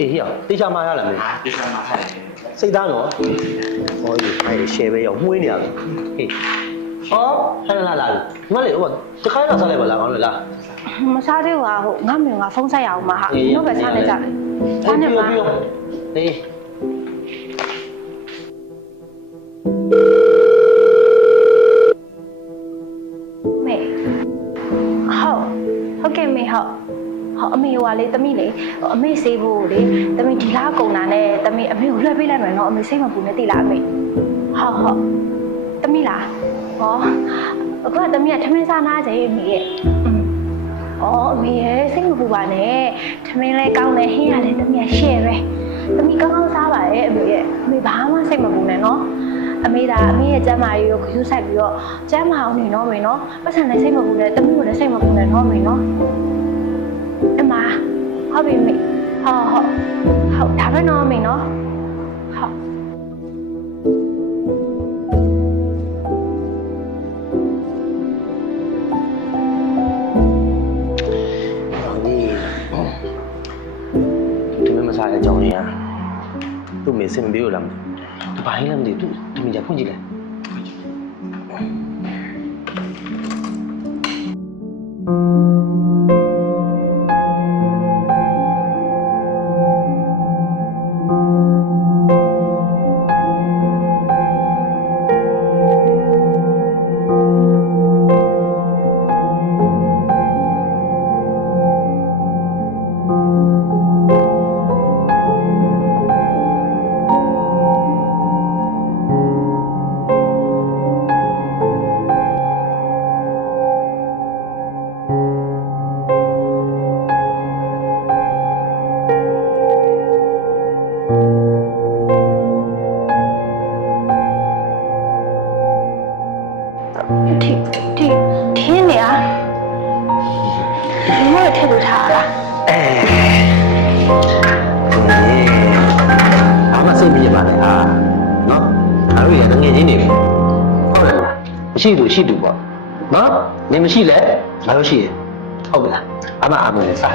အေးဟိအောင်တေချာမာရလားမင်းတေချာမာထားတယ်စိတ်သားတော့ဟောဒီအဲ့ share ပဲရောက်မှုေးနေရပြီဟေးဟောဟဲ့လာလာငါလေဟိုတခါတော့ဆက်လိုက်ပါလားဟောလားမစားသေးဘူးဟာဟိုငါမင်းကဖုန်းဆက်ရအောင်မဟာတို့ပဲစားနေကြတယ်စားနေပါအေးမေဟုတ်ဟုတ်ကဲ့မေဟုတ် ဟောအမေဟိုကလေတမိလေဟိုအမေစေးဖို့လေတမိဒီလားကုံတာနဲ့တမိအမေကိုလွှဲပေးလိုက်မယ်နော်အမေစိတ်မပူနဲ့တိလားအမေဟုတ်ဟုတ်တမိလားဟောအခုကတမိကထမင်းစားနာကြရဲ့အမေရဲ့อืมဩအမေရဲ့စိတ်မပူပါနဲ့ထမင်းလဲကောင်းတယ်ဟင်းရတယ်တမိကရှယ်ပဲတမိကောင်းကောင်းစားပါရဲ့အမေရဲ့အမေဘာမှစိတ်မပူနဲ့နော်အမေဒါအမေရဲ့ကျမ်းမာရေးကိုခရူးဆိုင်ပြီးတော့ကျမ်းမာအောင်နေနော်မေနော်ပတ်စံလည်းစိတ်မပူနဲ့တမိကိုလည်းစိတ်မပူနဲ့နော်မေနော် အမဟုတ်ပြီမေဟုတ်ဟုတ်ဟုတ်ဒါပဲနော်မေနော်ဟုတ်ဟောဒီဒီမစားတဲ့အကြောင်းရင်းသူ့မေစင်ပြီးလို့လားဒီဘိုင်းလည်းမသိသူဒီမကြဖွင့်ကြည့်လိုက် ဒီဒီထင်းနေอ่ะဒီမို့ထည့်လို့ထားတာအဲဘာမှစိတ်မရပါနဲ့ဟာနော်ငါတို့ရငွေချင်းနေပြီဟုတ်တယ်မရှိသူရှိသူပေါ့နော်နေမရှိလဲငါတို့ရှိတယ်ဟုတ်ကဲ့လားအမအမလည်းစား